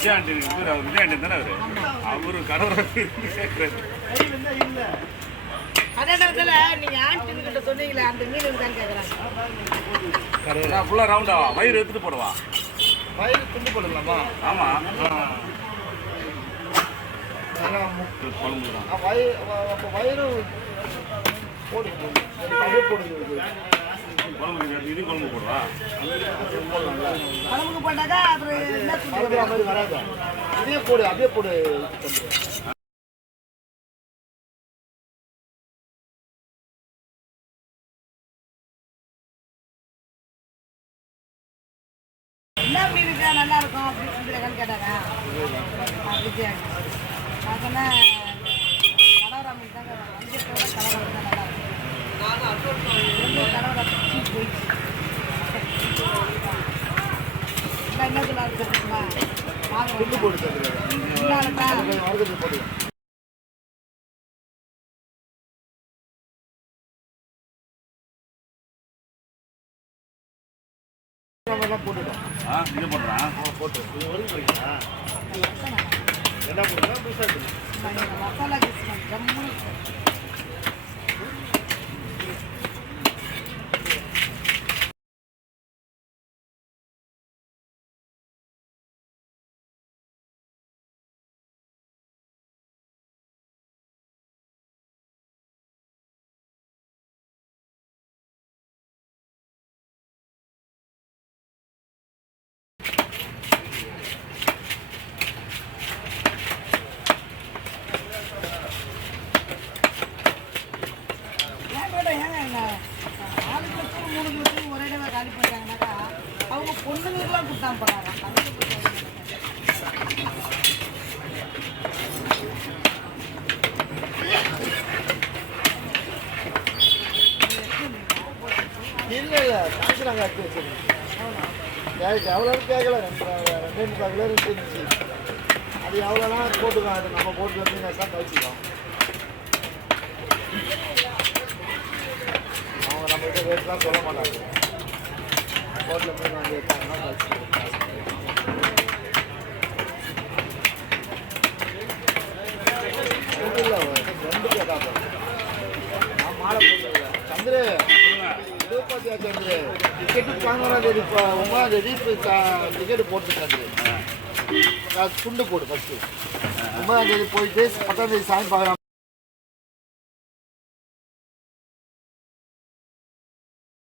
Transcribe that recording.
விஜயாண்டி அவர் விஜயாண்டி தானே அவரு கடவுளாக சேர்க்கிறாரு. அதான் நீங்க ஆண்டி கிட்ட சொன்னீங்களே அந்த மீன் இருக்கான்னு கேட்குறாங்க. ஃபுல்லாக ரவுண்டா வயிறு எடுத்துட்டு போடுவா. வயிறு துண்டு போடலாமா? ஆமாம் குழம்பு தான் வயிறு போடு அப்படியே போடுங்க. குழம்புக்கு இது குழம்பு போடுவா. குழம்புக்கு போட்டாக்கா அப்புறம் மாதிரி வராது. இதே போடு அப்படியே போடு. என்ன மீன் இருக்கா நல்லா இருக்கும் அப்படின்னு கேட்டாங்க. விஜயா நான் சொன்னேன் கடவுரா மீன் தாங்க வஞ்சியத்தோட கடவுரா தான் நல்லா இருக்கும். கடவுரா போயிடுச்சு. என்ன சொல்லாது தெரியுமா? துண்டு போடு போடு. போட்டுட்டோம். இது போடுறான் போட்டு என்ன போடுறா மசாலா கிருஷ்ணன் ஜம்மு காலி பண்ணிட்டாங்கன்னாக்கா அவங்க பொண்ணுங்களுக்குலாம் கொடுத்தா போறாங்க. இல்லை காசு நாங்கள் எடுத்து வச்சுருக்கோம். எவ்வளோ கேட்கல 2.25 கிலோ இருந்துச்சு. அது எவ்வளோலாம் போட்டுக்கோம். அது நம்ம போட்டு வந்து நெக்ஸ்ட்டாக கழிச்சிக்கலாம். அவங்க நம்மகிட்ட ரேட்லாம் சொல்ல மாட்டாங்க. ஹோட்டலில் போய் வாங்கி வைப்பாங்கன்னா இல்லை 2 கேட்டாங்க. நான் மாலை போட்டு சந்திர திருப்பதியா சந்திர டிக்கெட்டு 11ஆம் தேதி 9ஆம் தேதி டிக்கெட்டு போட்டு சந்திர துண்டு போடு ஃபஸ்ட்டு. 9ஆம் தேதி போயிட்டு 10ஆம் தேதி சாமி பார்க்கலாம்.